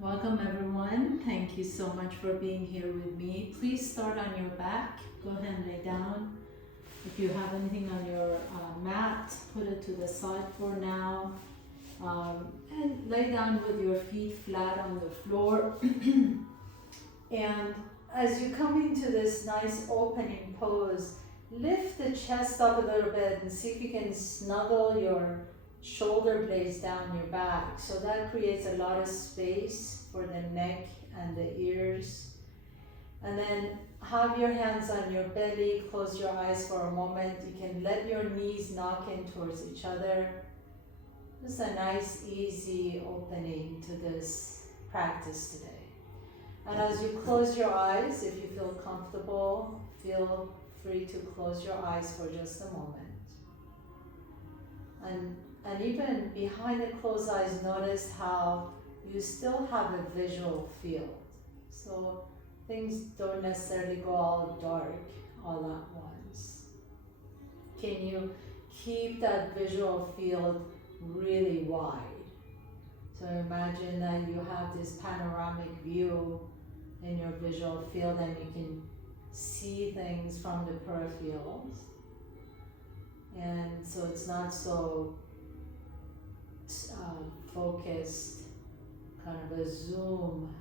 Welcome everyone. Thank you so much for being here with me. Please start on your back. Go ahead and lay down. If you have anything on your mat, put it to the side for now. And lay down with your feet flat on the floor. And as you come into this nice opening pose, lift the chest up a little bit and see if you can snuggle your shoulder blades down your back. So that creates a lot of space for the neck and the ears. And then have your hands on your belly, close your eyes for a moment. You can let your knees knock in towards each other. Just a nice, easy opening to this practice today. And as you close your eyes, if you feel comfortable, feel free to close your eyes for just a moment. And even behind the closed eyes, notice how you still have a visual field. So things don't necessarily go all dark all at once. Can you keep that visual field really wide? So imagine that you have this panoramic view in your visual field and you can see things from the peripherals. And so it's not so focused, kind of a zoom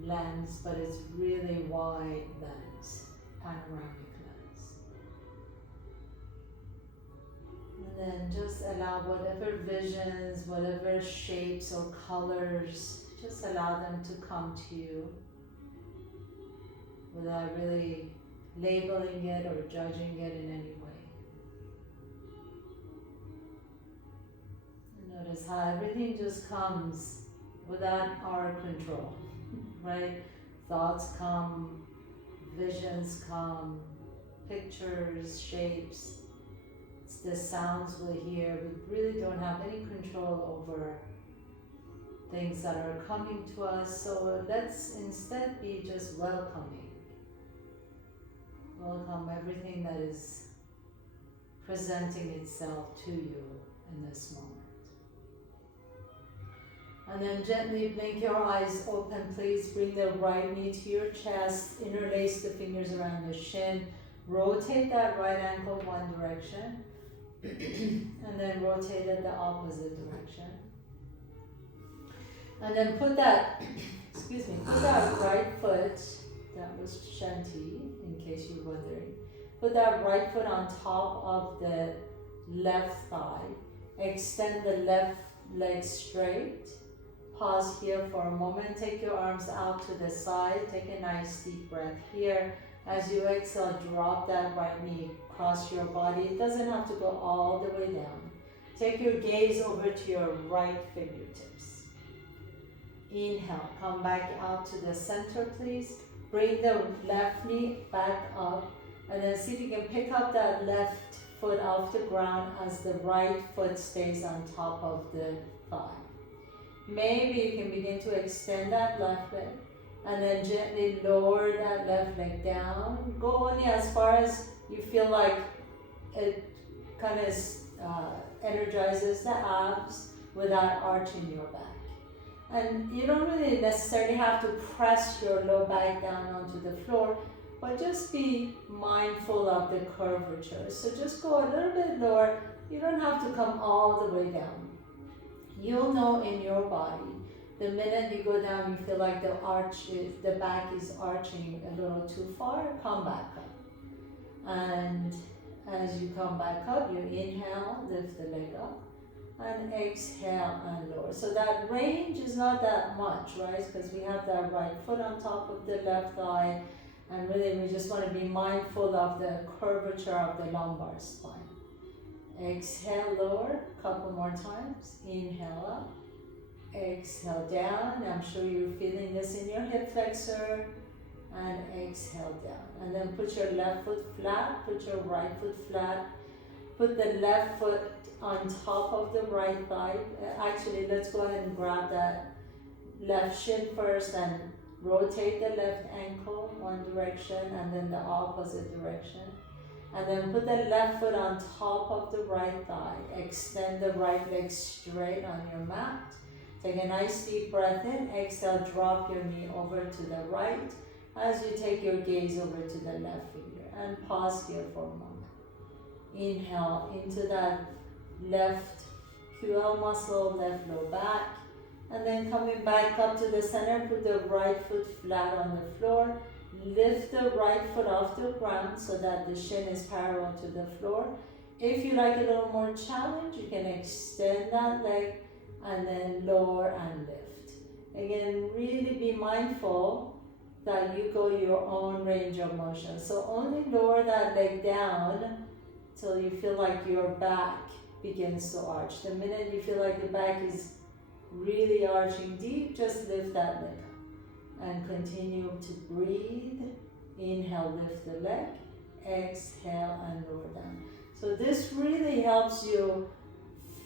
lens, but it's really wide lens, panoramic lens. And then just allow whatever visions, whatever shapes or colors, just allow them to come to you without really labeling it or judging it in any way. Notice how everything just comes without our control, right? Thoughts come, visions come, pictures, shapes. It's the sounds we hear. We really don't have any control over things that are coming to us. So let's instead be just welcoming. Welcome everything that is presenting itself to you in this moment. And then gently blink your eyes open, please. Bring the right knee to your chest, interlace the fingers around your shin, rotate that right ankle one direction, and then rotate it the opposite direction. And then put that, put that right foot, that was Shanti, in case you're wondering. Put that right foot on top of the left thigh. Extend the left leg straight. Pause here for a moment. Take your arms out to the side. Take a nice deep breath here. As you exhale, drop that right knee across your body. It doesn't have to go all the way down. Take your gaze over to your right fingertips. Inhale, come back out to the center, please. Bring the left knee back up. And then see if you can pick up that left foot off the ground as the right foot stays on top of the thigh. Maybe you can begin to extend that left leg and then gently lower that left leg down. Go only as far as you feel like it kind of energizes the abs without arching your back. And you don't really necessarily have to press your low back down onto the floor, but just be mindful of the curvature. So just go a little bit lower. You don't have to come all the way down. You'll know in your body, the minute you go down, you feel like the back is arching a little too far, come back up. And as you come back up, you inhale, lift the leg up, and exhale and lower. So that range is not that much, right? Because we have that right foot on top of the left thigh, and really we just want to be mindful of the curvature of the lumbar spine. Exhale, lower, couple more times. Inhale up, exhale down. I'm sure you're feeling this in your hip flexor. And exhale down. And then put your left foot flat, put your right foot flat. Put the left foot on top of the right thigh. Actually, let's go ahead and grab that left shin first and rotate the left ankle one direction and then the opposite direction. And then put the left foot on top of the right thigh. Extend the right leg straight on your mat. Take a nice deep breath in. Exhale, drop your knee over to the right as you take your gaze over to the left finger. And pause here for a moment. Inhale into that left QL muscle, left low back. And then coming back up to the center, put the right foot flat on the floor. Lift the right foot off the ground so that the shin is parallel to the floor. If you like a little more challenge, you can extend that leg and then lower and lift. Again, really be mindful that you go your own range of motion. So only lower that leg down till you feel like your back begins to arch. The minute you feel like the back is really arching deep, just lift that leg up. And continue to breathe. Inhale, lift the leg. Exhale and lower down. So this really helps you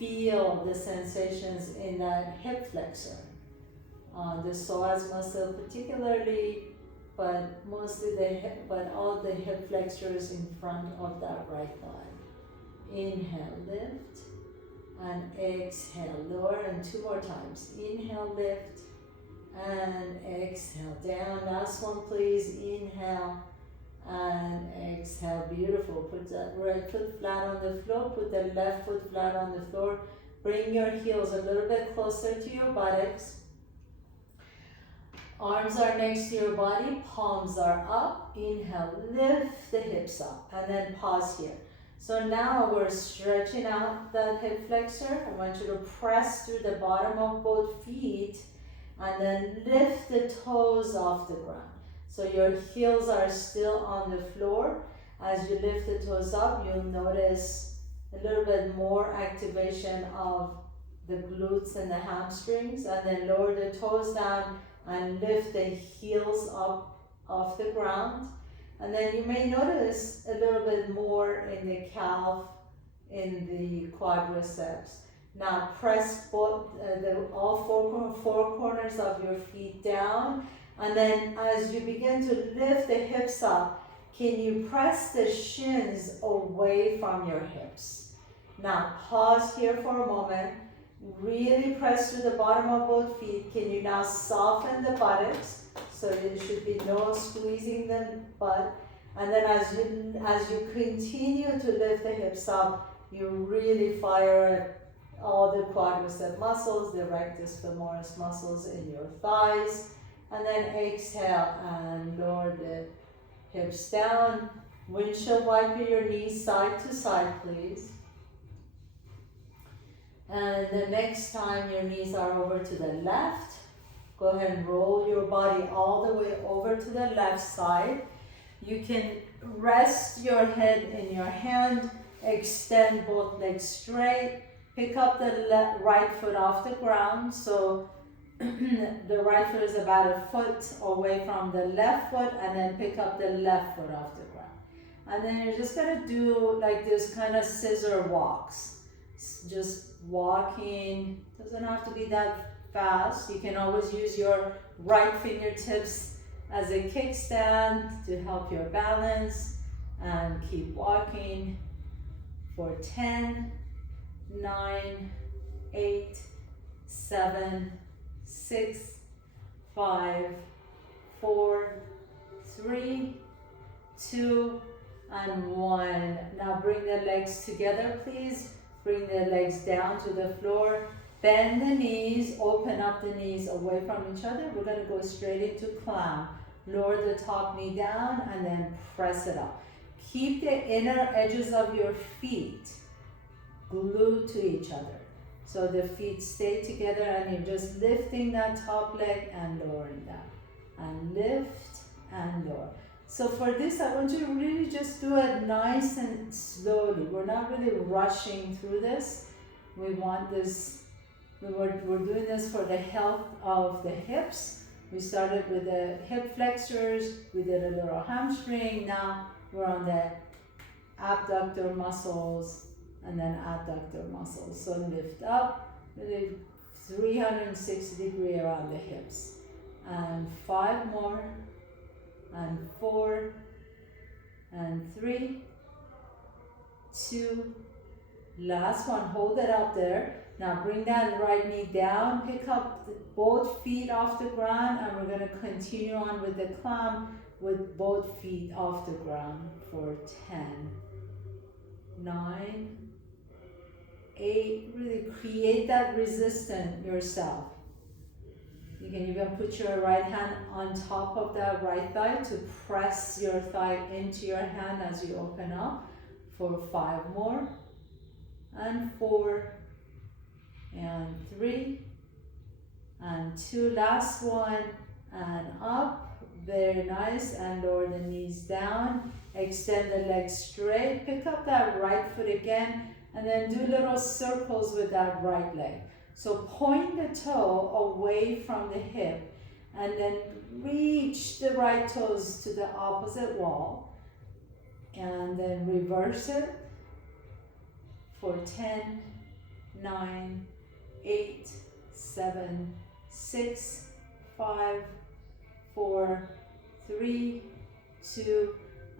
feel the sensations in that hip flexor. The psoas muscle particularly, but mostly the hip, but all the hip flexors in front of that right thigh. Inhale, lift, and exhale, lower, and 2 more times. Inhale, lift, and exhale, down. Last one, please. Inhale, and exhale. Beautiful. Put that right foot flat on the floor, put the left foot flat on the floor. Bring your heels a little bit closer to your buttocks. Arms are next to your body, palms are up. Inhale, lift the hips up, and then pause here. So now we're stretching out that hip flexor. I want you to press through the bottom of both feet, and then lift the toes off the ground. So your heels are still on the floor. As you lift the toes up, you'll notice a little bit more activation of the glutes and the hamstrings, and then lower the toes down and lift the heels up off the ground. And then you may notice a little bit more in the calf, in the quadriceps. Now press both all four corners of your feet down, and then as you begin to lift the hips up, can you press the shins away from your hips? Now pause here for a moment. Really press through the bottom of both feet. Can you now soften the buttocks? So there should be no squeezing the butt. And then as you continue to lift the hips up, you really fire all the quadricep muscles, the rectus femoris muscles in your thighs. And then exhale and lower the hips down. Windshield wiper your knees side to side, please. And the next time your knees are over to the left, go ahead and roll your body all the way over to the left side. You can rest your head in your hand, extend both legs straight, pick up the right foot off the ground. So the right foot is about a foot away from the left foot, and then pick up the left foot off the ground. And then you're just gonna do like this kind of scissor walks. Just walking, doesn't have to be that fast. You can always use your right fingertips as a kickstand to help your balance, and keep walking for 10, 9, 8, 7, 6, 5, 4, 3, 2, and 1. Now bring the legs together, please. Bring the legs down to the floor. Bend the knees, open up the knees away from each other. We're going to go straight into clown. Lower the top knee down and then press it up. Keep the inner edges of your feet glued to each other. So the feet stay together, and you're just lifting that top leg and lowering that. And lift and lower. So for this, I want you to really just do it nice and slowly. We're not really rushing through this. We want this, we're doing this for the health of the hips. We started with the hip flexors, we did a little hamstring. Now we're on the abductor muscles and then adductor muscles. So lift up, really 360 degrees around the hips. And 5 more. And 4, and 3, 2, last one, hold it up there. Now bring that right knee down, pick up both feet off the ground, and we're gonna continue on with the climb with both feet off the ground for 10, 9, 8, really create that resistance yourself. You can even put your right hand on top of that right thigh to press your thigh into your hand as you open up for 5 more, and 4, and 3, and 2, last one, and up, very nice, and lower the knees down, extend the legs straight, pick up that right foot again, and then do little circles with that right leg. So point the toe away from the hip, and then reach the right toes to the opposite wall, and then reverse it for 10, 9, 8, 7, 6, 5, 4, 3, 2,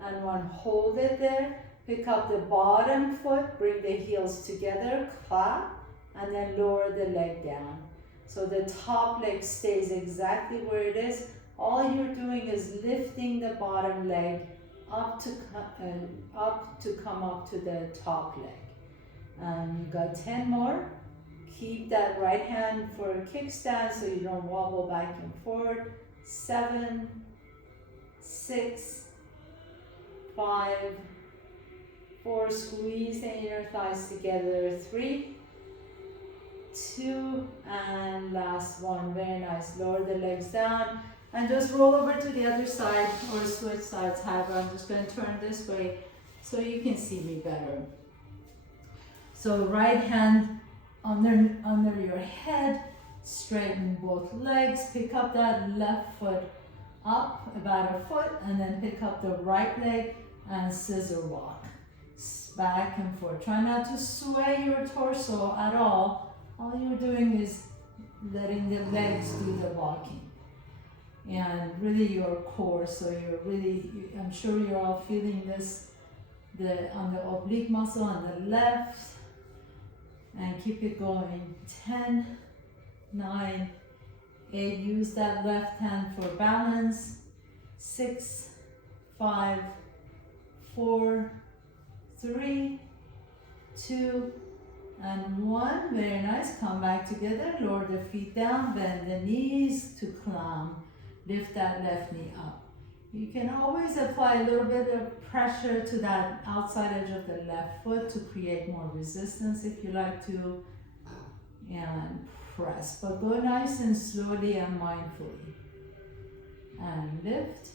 and 1. Hold it there. Pick up the bottom foot, bring the heels together, clap, and then lower the leg down. So the top leg stays exactly where it is. All you're doing is lifting the bottom leg up to come up to the top leg. And you got 10 more. Keep that right hand for a kickstand so you don't wobble back and forth. 7, 6, 5, 4, squeeze the inner thighs together. 3, 2, and last one. Very nice. Lower the legs down and just roll over to the other side or switch sides. However, I'm just going to turn this way so you can see me better. So right hand under your head, straighten both legs, pick up that left foot up about a foot, and then pick up the right leg and scissor walk. Back and forth. Try not to sway your torso at all. All you're doing is letting the legs do the walking. And really your core, so you're really, I'm sure you're all feeling this on the oblique muscle on the left. And keep it going. 10, 9, 8. Use that left hand for balance. 6, 5, 4, 3, 2, and 1. Very nice. Come back together. Lower the feet down. Bend the knees to climb. Lift that left knee up. You can always apply a little bit of pressure to that outside edge of the left foot to create more resistance if you like to, and press. But go nice and slowly and mindfully. And lift.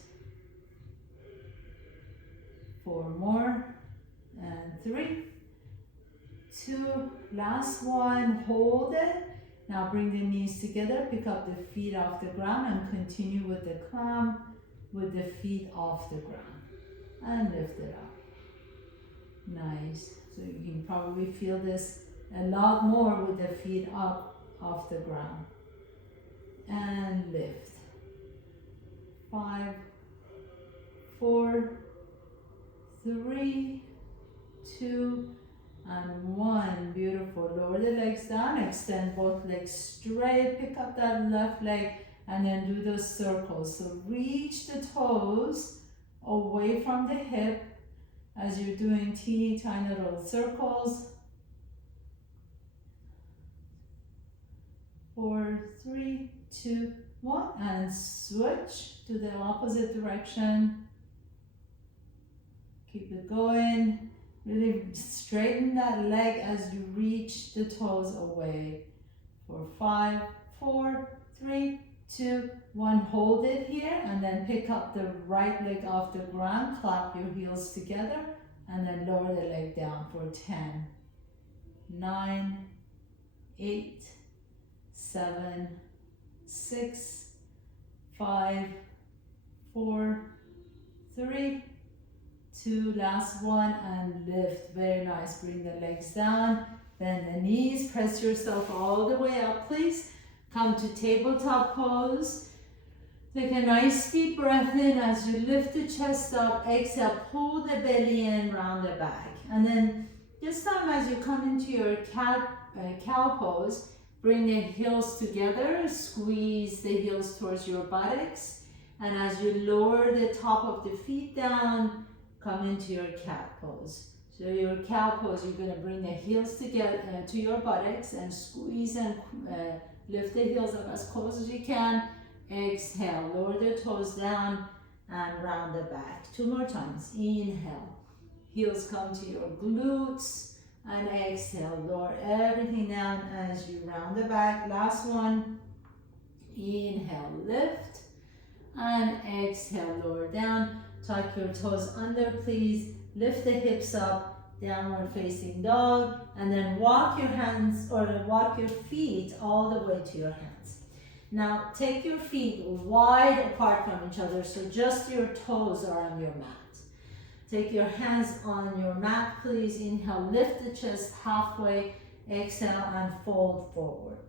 4 more. And 3, 2, last one. Hold it. Now bring the knees together. Pick up the feet off the ground and continue with the climb with the feet off the ground, and lift it up. Nice. So you can probably feel this a lot more with the feet up off the ground. And lift. 5, 4, 3, 2, and 1. Beautiful. Lower the legs down, extend both legs straight, pick up that left leg, and then do those circles. So reach the toes away from the hip as you're doing teeny tiny little circles. 4, 3, 2, 1, and switch to the opposite direction. Keep it going. Really straighten that leg as you reach the toes away. For 5, 4, 3, 2, 1. Hold it here and then pick up the right leg off the ground. Clap your heels together and then lower the leg down for 10, 9, 8, 7, 6, 5, 4, 3, 2, last one, and lift. Very nice. Bring the legs down, bend the knees, press yourself all the way up, please. Come to tabletop pose. Take a nice deep breath in as you lift the chest up. Exhale, pull the belly in, round the back. And then this time as you come into your cat cow pose. Bring the heels together, squeeze the heels towards your buttocks, and as you lower the top of the feet down, come into your cat pose. So your cow pose, you're going to bring the heels together to your buttocks and squeeze and lift the heels up as close as you can. Exhale, lower the toes down and round the back. 2 more times. Inhale, heels come to your glutes, and exhale, lower everything down as you round the back. Last one. Inhale, lift, and exhale, lower down. Tuck your toes under, please. Lift the hips up, downward facing dog, and then walk your hands or walk your feet all the way to your hands. Now take your feet wide apart from each other, so just your toes are on your mat. Take your hands on your mat, please. Inhale, lift the chest halfway. Exhale and fold forward.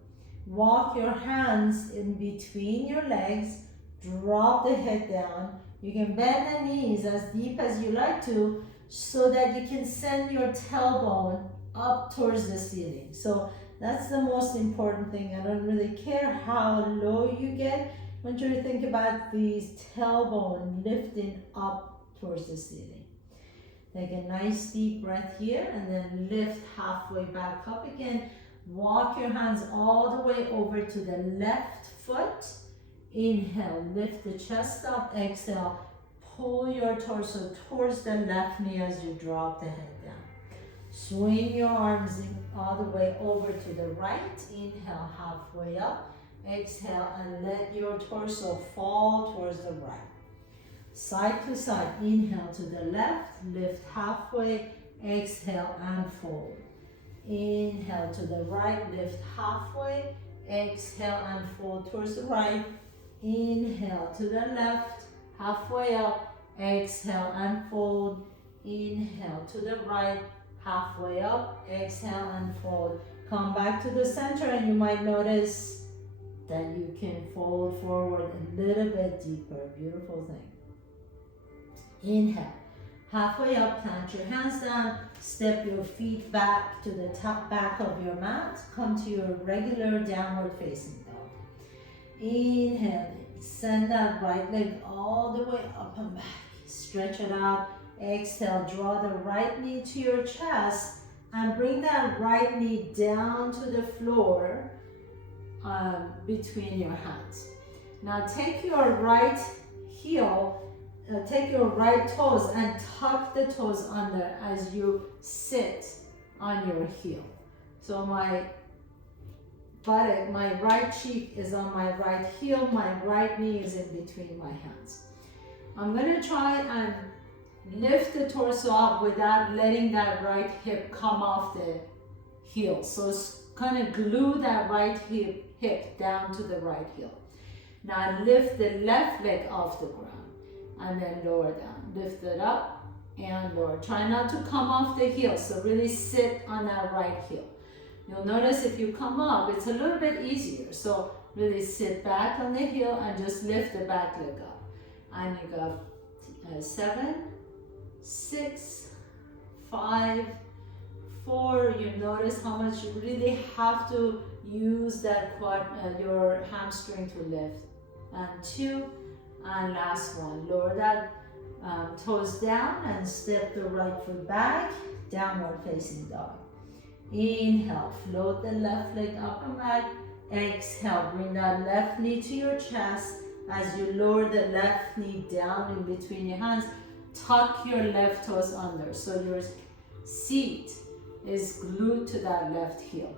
Walk your hands in between your legs. Drop the head down. You can bend the knees as deep as you like to, so that you can send your tailbone up towards the ceiling. So that's the most important thing. I don't really care how low you get. I want you to think about these tailbone lifting up towards the ceiling. Take a nice deep breath here and then lift halfway back up again. Walk your hands all the way over to the left foot. Inhale, lift the chest up. Exhale, pull your torso towards the left knee as you drop the head down. Swing your arms in all the way over to the right. Inhale, halfway up. Exhale, and let your torso fall towards the right. Side to side, inhale to the left, lift halfway, exhale and fold. Inhale to the right, lift halfway, exhale and fold towards the right. Inhale to the left, halfway up, exhale and fold. Inhale to the right, halfway up, exhale and fold. Come back to the center and you might notice that you can fold forward a little bit deeper. Beautiful thing. Inhale, halfway up, plant your hands down, step your feet back to the top back of your mat, come to your regular downward facing dog. Inhale, send that right leg all the way up and back, stretch it out. Exhale, draw the right knee to your chest and bring that right knee down to the floor between your hands. Now take your right heel, take your right toes and tuck the toes under as you sit on your heel. So my buttock, my right cheek is on my right heel, my right knee is in between my hands. I'm going to try and lift the torso up without letting that right hip come off the heel. So kind of glue that right hip down to the right heel. Now lift the left leg off the ground and then lower down. Lift it up and lower. Try not to come off the heel, so really sit on that right heel. You'll notice if you come up, it's a little bit easier. So really sit back on the heel and just lift the back leg up. And you go 7, 6, 5, 4. You notice how much you really have to use that quad, your hamstring to lift. And 2, and last one. Lower that toes down and step the right foot back, downward facing dog. Inhale, float the left leg up and back. Exhale, bring that left knee to your chest as you lower the left knee down in between your hands. Tuck your left toes under so your seat is glued to that left heel.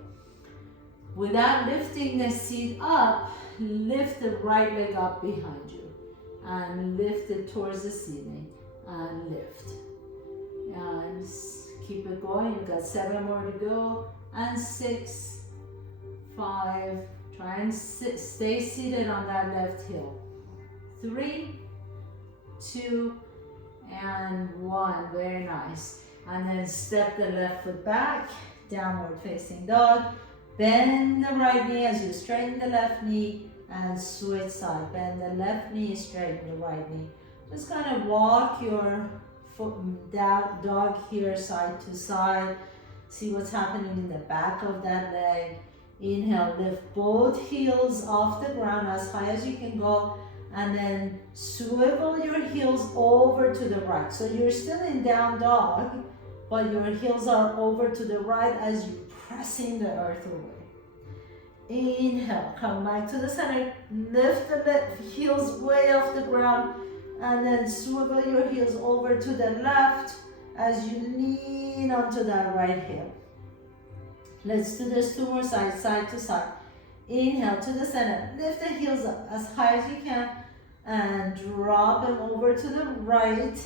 Without lifting the seat up, lift the right leg up behind you and lift it towards the ceiling and lift. And keep it going. You've got 7 more to go. And 6, 5. Try and stay seated on that left heel. 3, 2, and 1. Very nice. And then step the left foot back, downward facing dog. Bend the right knee as you straighten the left knee and switch side. Bend the left knee, straighten the right knee. Just kind of walk your foot down, dog here side to side. See what's happening in the back of that leg. Inhale, lift both heels off the ground as high as you can go, and then swivel your heels over to the right. So you're still in down dog, but your heels are over to the right as you pressing the earth away. Inhale, come back to the center, lift the heels way off the ground, and then swivel your heels over to the left as you lean onto that right hip. Let's do this 2 more sides, side to side. Inhale to the center, lift the heels up as high as you can, and drop them over to the right.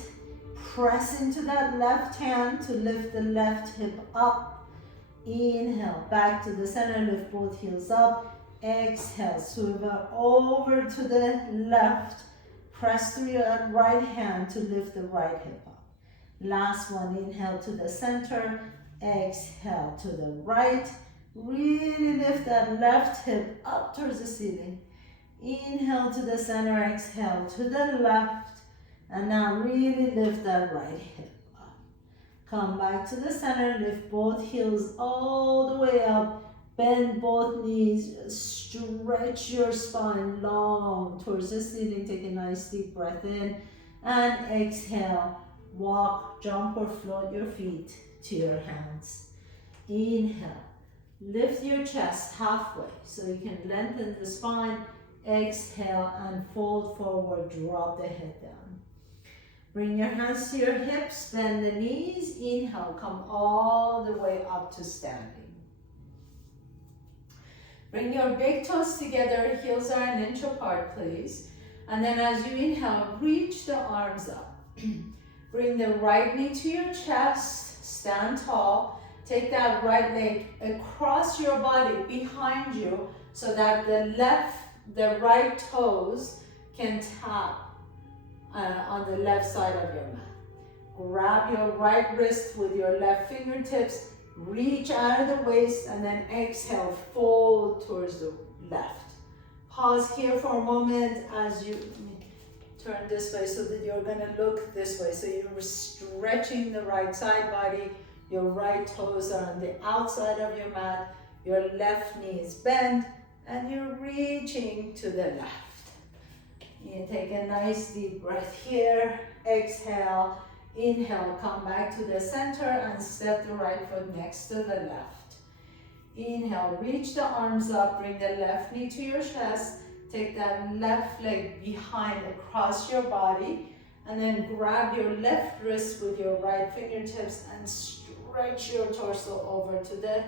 Press into that left hand to lift the left hip up. Inhale, back to the center, lift both heels up. Exhale, swivel over to the left. Press through your right hand to lift the right hip up. Last one, inhale to the center. Exhale to the right. Really lift that left hip up towards the ceiling. Inhale to the center, exhale to the left. And now really lift that right hip up. Come back to the center, lift both heels all the way up. Bend both knees, stretch your spine long towards the ceiling. Take a nice deep breath in and exhale. Walk, jump or float your feet to your hands. Inhale, lift your chest halfway so you can lengthen the spine. Exhale and fold forward, drop the head down. Bring your hands to your hips, bend the knees. Inhale, come all the way up to standing. Bring your big toes together, heels are an inch apart, please. And then as you inhale, reach the arms up. Bring the right knee to your chest, stand tall. Take that right leg across your body behind you so that the right toes can tap on the left side of your mat. Grab your right wrist with your left fingertips, reach out of the waist, and then exhale, fold towards the left. Pause here for a moment as you turn this way so that you're gonna look this way. So you're stretching the right side body, your right toes are on the outside of your mat, your left knee is bent, and you're reaching to the left. You take a nice deep breath here, exhale, inhale, come back to the center and step the right foot next to the left. Inhale, reach the arms up, bring the left knee to your chest, take that left leg behind across your body, and then grab your left wrist with your right fingertips and stretch your torso over to the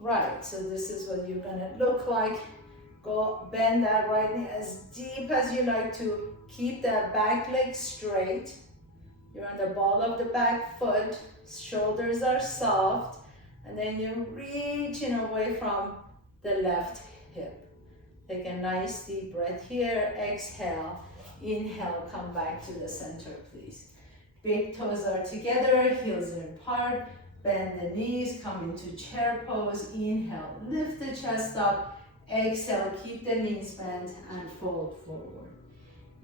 right. So this is what you're gonna look like. Go bend that right knee as deep as you like to. Keep that back leg straight. You're on the ball of the back foot, shoulders are soft, and then you're reaching away from the left hip. Take a nice deep breath here, exhale, inhale, come back to the center, please. Big toes are together, heels are apart, bend the knees, come into chair pose, inhale, lift the chest up, exhale, keep the knees bent and fold forward.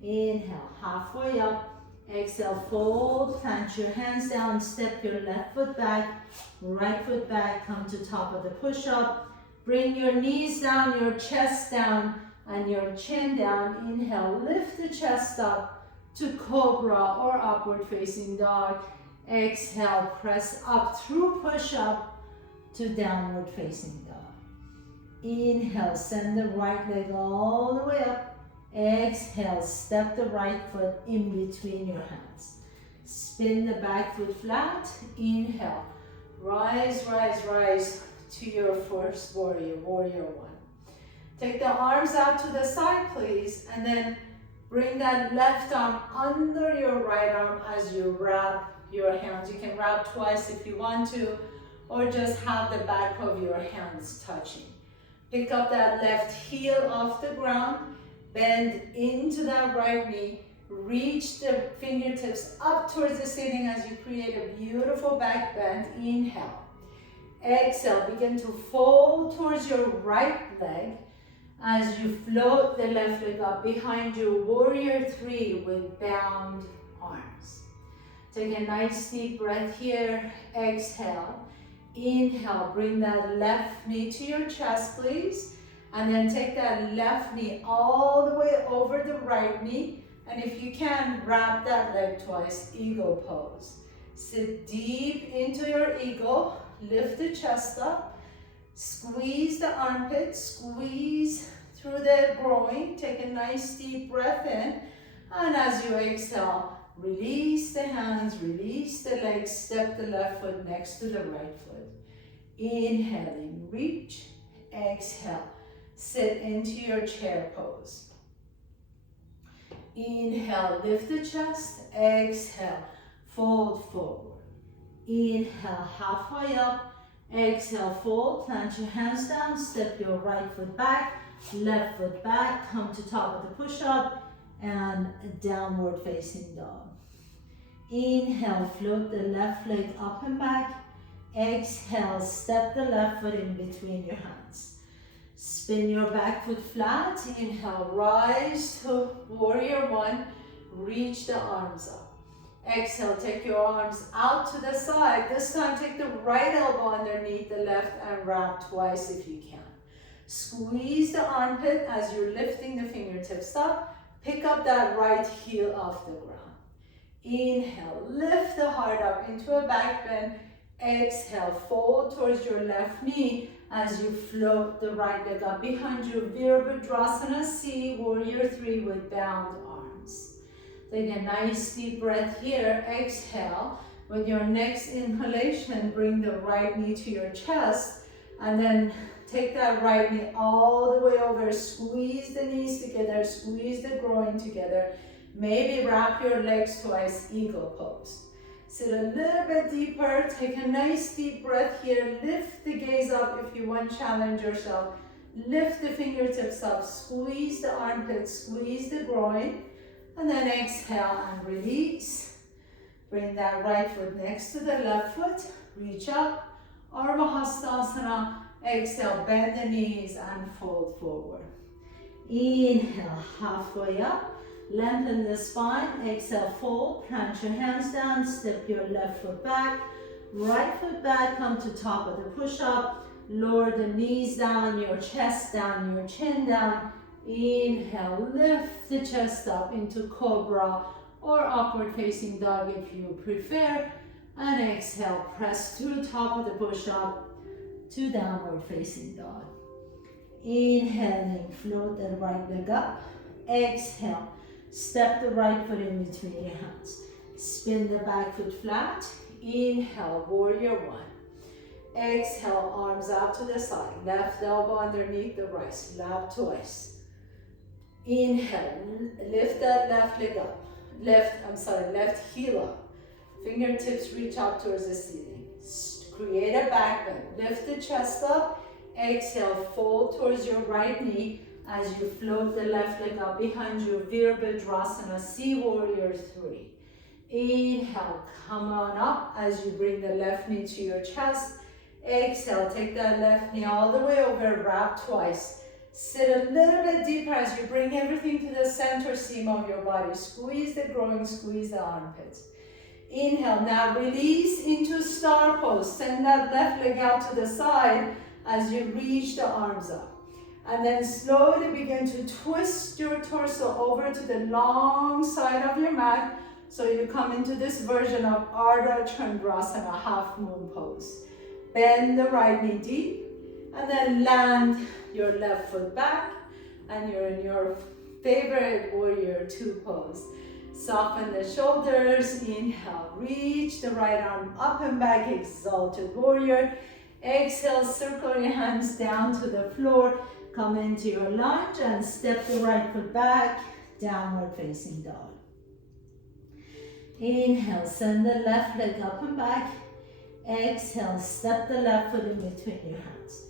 Inhale, halfway up, exhale, fold, plant your hands down, step your left foot back, right foot back, come to top of the push-up. Bring your knees down, your chest down, and your chin down. Inhale, lift the chest up to cobra or upward facing dog. Exhale, press up through push-up to downward facing dog. Inhale, send the right leg all the way up. Exhale, step the right foot in between your hands. Spin the back foot flat. Inhale, rise, rise, rise to your first warrior, warrior one. Take the arms out to the side, please, and then bring that left arm under your right arm as you wrap your hands. You can wrap twice if you want to, or just have the back of your hands touching. Pick up that left heel off the ground, bend into that right knee, reach the fingertips up towards the ceiling as you create a beautiful back bend. Inhale. Exhale, begin to fold towards your right leg as you float the left leg up behind you, warrior three with bound arms. Take a nice deep breath here, exhale. Inhale, bring that left knee to your chest, please. And then take that left knee all the way over the right knee. And if you can, wrap that leg twice, eagle pose. Sit deep into your eagle, lift the chest up, squeeze the armpit, squeeze through the groin, take a nice deep breath in, and as you exhale, release the hands, release the legs, step the left foot next to the right foot. Inhaling, reach, exhale, sit into your chair pose. Inhale, lift the chest, exhale, fold forward. Inhale, halfway up, exhale, fold, plant your hands down, step your right foot back, left foot back, come to top of the push-up, and downward facing dog. Inhale, float the left leg up and back. Exhale, step the left foot in between your hands. Spin your back foot flat. Inhale, rise to warrior one. Reach the arms up. Exhale, take your arms out to the side. This time, take the right elbow underneath the left and wrap twice if you can. Squeeze the armpit as you're lifting the fingertips up. Pick up that right heel off the ground. Inhale, lift the heart up into a back bend. Exhale, fold towards your left knee as you float the right leg up behind you. Virabhadrasana C, warrior three with bound arms. Take a nice deep breath here. Exhale. With your next inhalation, bring the right knee to your chest and then take that right knee all the way over. Squeeze the knees together, squeeze the groin together. Maybe wrap your legs twice, eagle pose. Sit a little bit deeper, take a nice deep breath here. Lift the gaze up if you want, challenge yourself. Lift the fingertips up, squeeze the armpits, squeeze the groin, and then exhale and release. Bring that right foot next to the left foot, reach up, Ardha Hastasana. Exhale, bend the knees and fold forward. Inhale, halfway up. Lengthen the spine, exhale, fold, plant your hands down, step your left foot back, right foot back, come to top of the push-up, lower the knees down, your chest down, your chin down. Inhale, lift the chest up into cobra or upward facing dog if you prefer, and exhale, press through top of the push-up to downward facing dog. Inhaling, float the right leg up, exhale. Step the right foot in between your hands. Spin the back foot flat. Inhale, warrior one. Exhale, arms out to the side. Left elbow underneath the right. Lap twice. Inhale, lift that left leg up. Left heel up. Fingertips reach up towards the ceiling. Create a back bend. Lift the chest up. Exhale, fold towards your right knee. As you float the left leg up behind you, Virabhadrasana, C, warrior three. Inhale, come on up as you bring the left knee to your chest. Exhale, take that left knee all the way over, wrap twice. Sit a little bit deeper as you bring everything to the center seam of your body. Squeeze the groin, squeeze the armpits. Inhale, now release into star pose. Send that left leg out to the side as you reach the arms up. And then slowly begin to twist your torso over to the long side of your mat. So you come into this version of Ardha Chandrasana, half moon pose. Bend the right knee deep and then land your left foot back and you're in your favorite warrior two pose. Soften the shoulders, inhale, reach the right arm up and back, exalted warrior. Exhale, circle your hands down to the floor. Come into your lunge and step the right foot back, downward facing dog. Inhale, send the left leg up and back. Exhale, step the left foot in between your hands.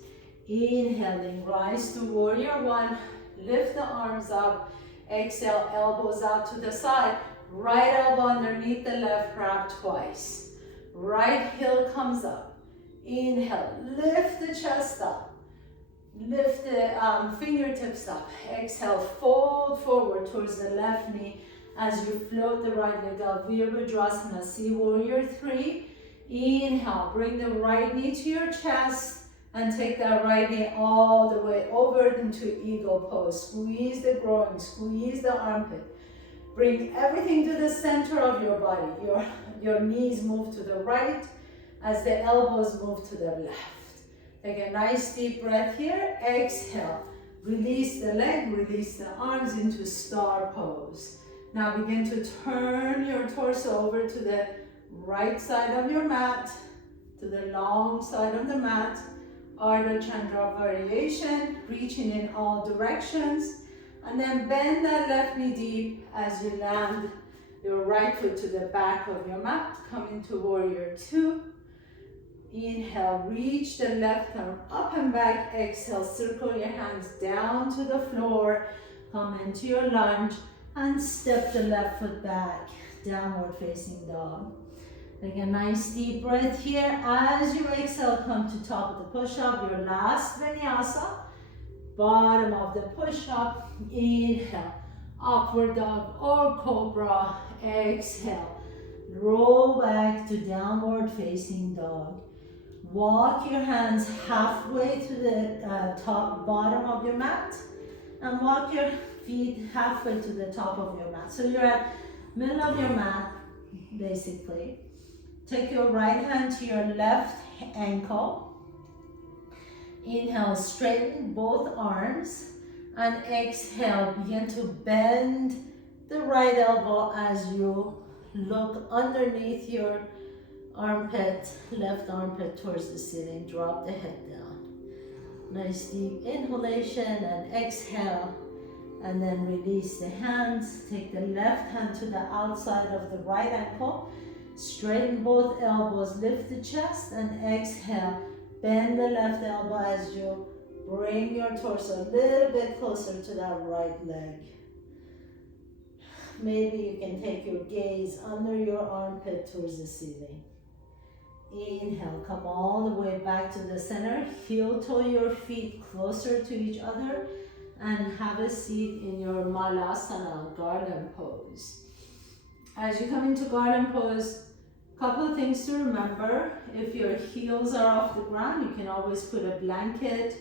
Inhaling, rise to warrior one. Lift the arms up. Exhale, elbows out to the side. Right elbow underneath the left, wrap twice. Right heel comes up. Inhale, lift the chest up. Lift the fingertips up. Exhale, fold forward towards the left knee as you float the right leg up. Virabhadrasana, C, warrior three. Inhale, bring the right knee to your chest and take that right knee all the way over into eagle pose. Squeeze the groin, squeeze the armpit. Bring everything to the center of your body. Your knees move to the right as the elbows move to the left. Take a nice deep breath here. Exhale. Release the leg, release the arms into star pose. Now begin to turn your torso over to the right side of your mat, to the long side of the mat. Ardha Chandra variation, reaching in all directions. And then bend that left knee deep as you land your right foot to the back of your mat. Come into warrior two. Inhale, reach the left arm up and back. Exhale, circle your hands down to the floor. Come into your lunge and step the left foot back. Downward facing dog. Take a nice deep breath here. As you exhale, come to top of the push-up, your last vinyasa. Bottom of the push-up, inhale, upward dog or cobra, exhale, roll back to downward facing dog. Walk your hands halfway to the bottom of your mat, and walk your feet halfway to the top of your mat. So you're at middle of your mat, basically. Take your right hand to your left ankle. Inhale, straighten both arms, and exhale, begin to bend the right elbow as you look underneath your armpit, left armpit towards the ceiling. Drop the head down. Nice deep inhalation and exhale, and then release the hands. Take the left hand to the outside of the right ankle. Straighten both elbows, lift the chest, and exhale. Bend the left elbow as you bring your torso a little bit closer to that right leg. Maybe you can take your gaze under your armpit towards the ceiling. Inhale, come all the way back to the center. Heel toe your feet closer to each other and have a seat in your Malasana, garden pose. As you come into garden pose, couple of things to remember. If your heels are off the ground, you can always put a blanket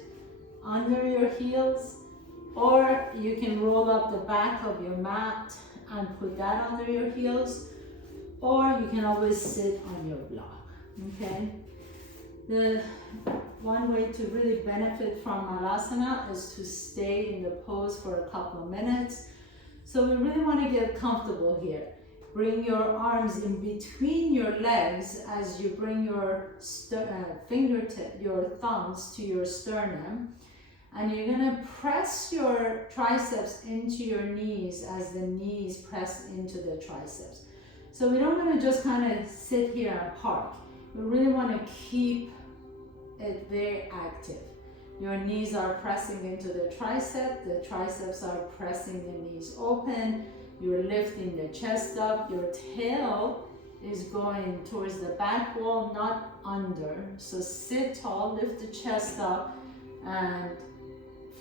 under your heels, or you can roll up the back of your mat and put that under your heels, or you can always sit on your block, okay? The one way to really benefit from Malasana is to stay in the pose for a couple of minutes. So we really want to get comfortable here. Bring your arms in between your legs as you bring your your thumbs to your sternum. And you're gonna press your triceps into your knees as the knees press into the triceps. So we don't wanna just kind of sit here and park. We really wanna keep it very active. Your knees are pressing into the triceps are pressing the knees open. You're lifting the chest up, your tail is going towards the back wall, not under. So sit tall, lift the chest up, and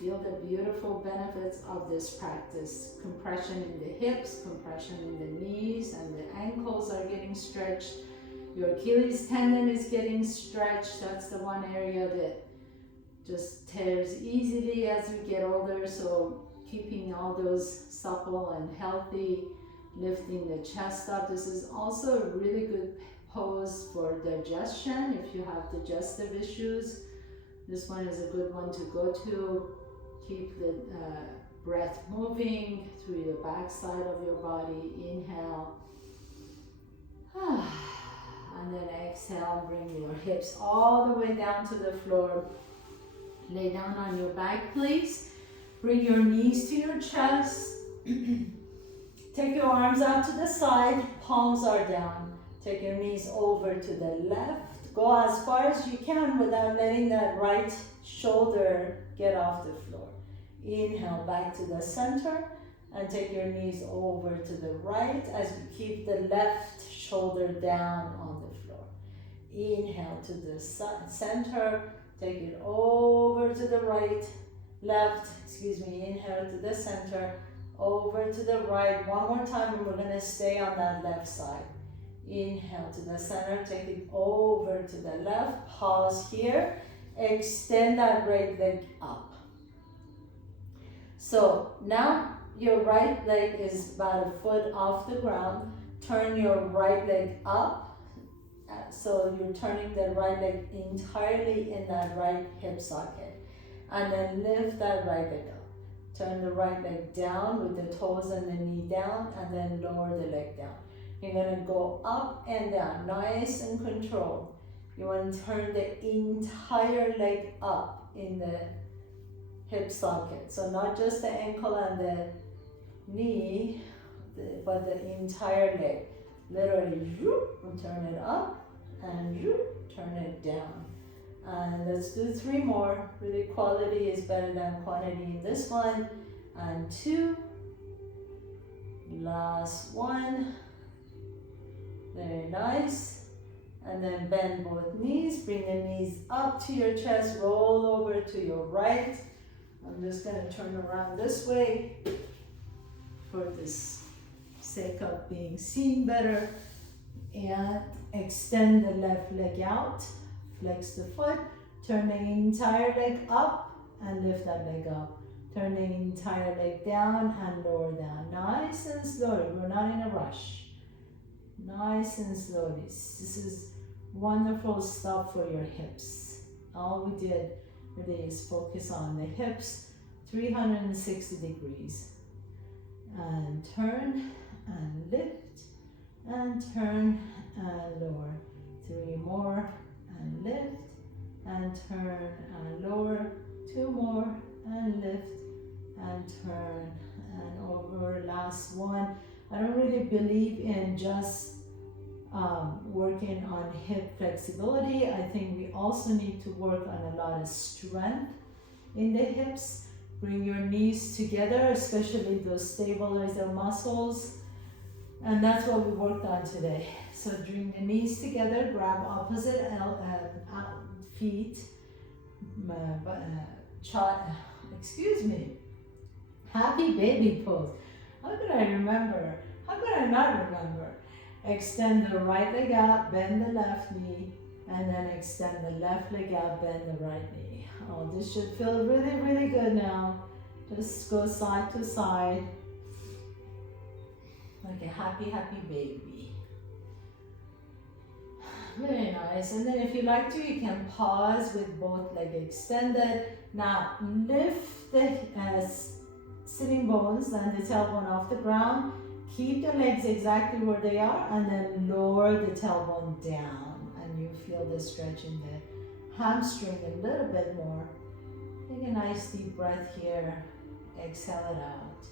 feel the beautiful benefits of this practice. Compression in the hips, compression in the knees, and the ankles are getting stretched. Your Achilles tendon is getting stretched. That's the one area that just tears easily as we get older. So keeping all those supple and healthy, lifting the chest up. This is also a really good pose for digestion. If you have digestive issues, this one is a good one to go to. Keep the breath moving through the back side of your body. Inhale. And then exhale, bring your hips all the way down to the floor. Lay down on your back, please. Bring your knees to your chest. Take your arms out to the side, palms are down. Take your knees over to the left. Go as far as you can without letting that right shoulder get off the floor. Inhale back to the center and take your knees over to the right as you keep the left shoulder down on the floor. Inhale to the center, take it over to the right, inhale to the center, over to the right. One more time and we're going to stay on that left side. Inhale to the center, take it over to the left, pause here, extend that right leg up. So now your right leg is about a foot off the ground, turn your right leg up, so you're turning the right leg entirely in that right hip socket, and then lift that right leg up. Turn the right leg down with the toes and the knee down, and then lower the leg down. You're gonna go up and down, nice and controlled. You want to turn the entire leg up in the hip socket. So not just the ankle and the knee, but the entire leg. Literally, turn it up and turn it down. And let's do 3 more. Really, quality is better than quantity in this one. And 2. Last one. Very nice. And then bend both knees. Bring the knees up to your chest. Roll over to your right. I'm just going to turn around this way for this sake of being seen better. And extend the left leg out. Flex the foot, turn the entire leg up and lift that leg up. Turn the entire leg down and lower down. Nice and slowly, we're not in a rush. Nice and slowly. This is wonderful stuff for your hips. All we did really is focus on the hips, 360 degrees. And turn and lift and turn and lower. 3 more. And lift and turn and lower. 2 more and lift and turn and over. Last one. I don't really believe in just working on hip flexibility. I think we also need to work on a lot of strength in the hips. Bring your knees together, especially those stabilizer muscles. And that's what we worked on today. So bring the knees together, grab opposite feet, excuse me, happy baby pose. How could I remember? How could I not remember? Extend the right leg out, bend the left knee, and then extend the left leg out, bend the right knee. Oh, this should feel really, really good now. Just go side to side. Like a happy, happy baby. Very nice. And then if you like to, you can pause with both legs extended. Now lift the sitting bones and the tailbone off the ground. Keep the legs exactly where they are, and then lower the tailbone down. And you feel the stretch in the hamstring a little bit more. Take a nice deep breath here. Exhale it out.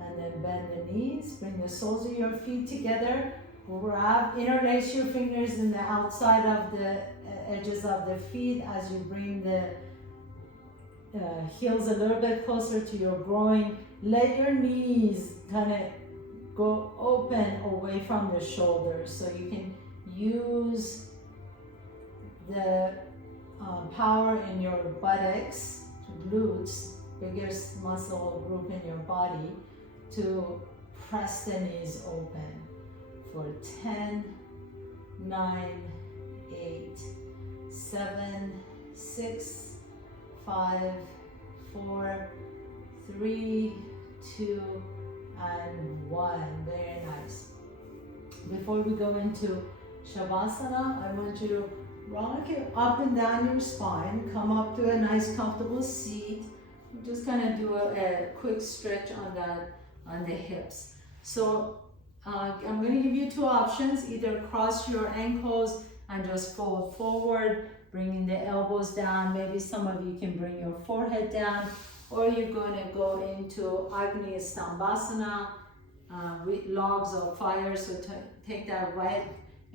And then bend the knees, bring the soles of your feet together, interlace your fingers in the outside of the edges of the feet as you bring the heels a little bit closer to your groin. Let your knees kind of go open away from the shoulders, so you can use the power in your buttocks, glutes, biggest muscle group in your body, to press the knees open for 10, 9, 8, 7, 6, 5, 4, 3, 2, and 1. Very nice. Before we go into Shavasana, I want you to rock it up and down your spine, come up to a nice comfortable seat. Just kind of do a quick stretch on the hips. So I'm going to give you 2 options. Either cross your ankles and just fold forward, bringing the elbows down. Maybe some of you can bring your forehead down, or you're going to go into Agni Stambhasana, logs of fire. So take that right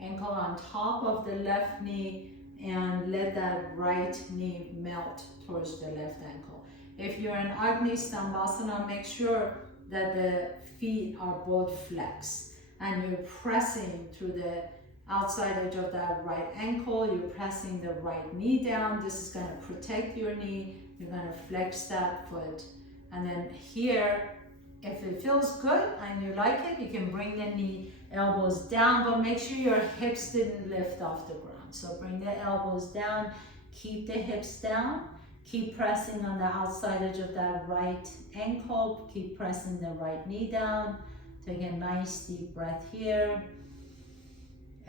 ankle on top of the left knee and let that right knee melt towards the left ankle. If you're in Agni Stambhasana, make sure that the feet are both flexed and you're pressing through the outside edge of that right ankle. You're pressing the right knee down. This is going to protect your knee. You're going to flex that foot. And then here, if it feels good and you like it, you can bring the knee, elbows down, but make sure your hips didn't lift off the ground. So bring the elbows down, keep the hips down, keep pressing on the outside edge of that right ankle, keep pressing the right knee down. Take a nice deep breath here.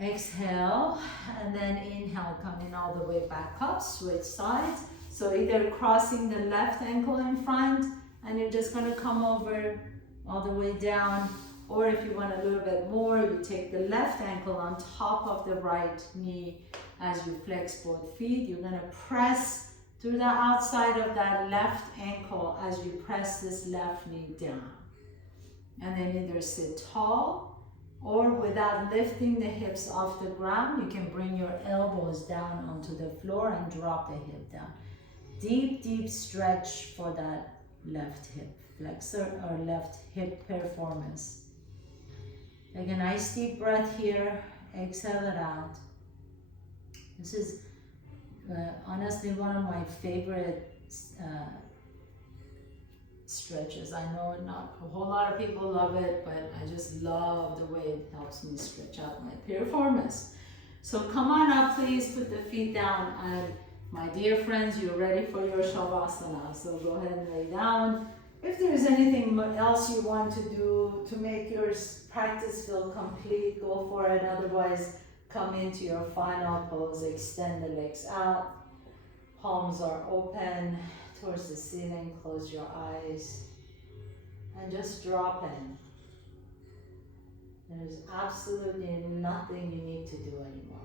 Exhale, and then inhale, coming all the way back up, switch sides. So either crossing the left ankle in front, and you're just gonna come over all the way down, or if you want a little bit more, you take the left ankle on top of the right knee as you flex both feet. You're gonna press through the outside of that left ankle as you press this left knee down. And then either sit tall, or without lifting the hips off the ground, you can bring your elbows down onto the floor and drop the hip down. Deep, deep stretch for that left hip flexor or left hip performance. Take a nice deep breath here, exhale it out. This is honestly one of my favorite stretches. I know not a whole lot of people love it, but I just love the way it helps me stretch out my piriformis. So come on up, please, put the feet down, and my dear friends, you're ready for your Shavasana. So go ahead and lay down. If there's anything else you want to do to make your practice feel complete, go for it. Otherwise, come into your final pose, extend the legs out, palms are open towards the ceiling, close your eyes, and just drop in. There's absolutely nothing you need to do anymore.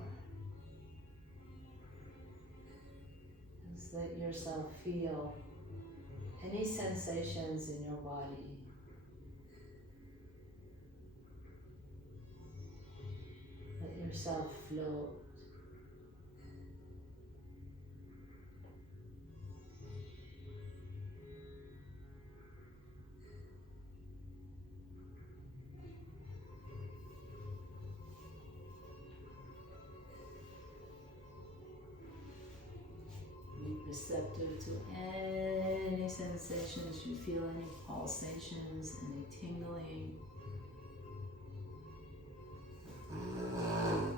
Just let yourself feel any sensations in your body. Let yourself float. Receptive to any sensations you feel, any pulsations, any tingling. And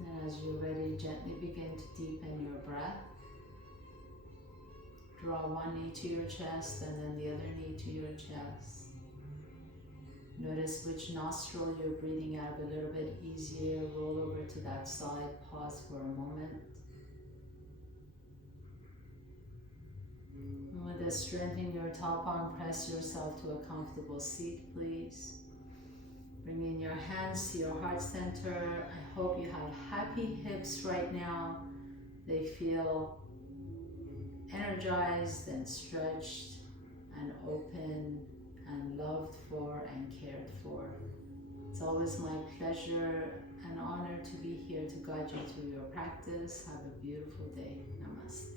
then as you're ready, gently begin to deepen your breath. Draw one knee to your chest and then the other knee to your chest. Notice which nostril you're breathing out of a little bit easier. Roll over to that side, pause for a moment. And with a strength in your top arm, press yourself to a comfortable seat, please. Bring in your hands to your heart center. I hope you have happy hips right now. They feel energized and stretched and open and loved for and cared for. It's always my pleasure and honor to be here to guide you through your practice. Have a beautiful day. Namaste.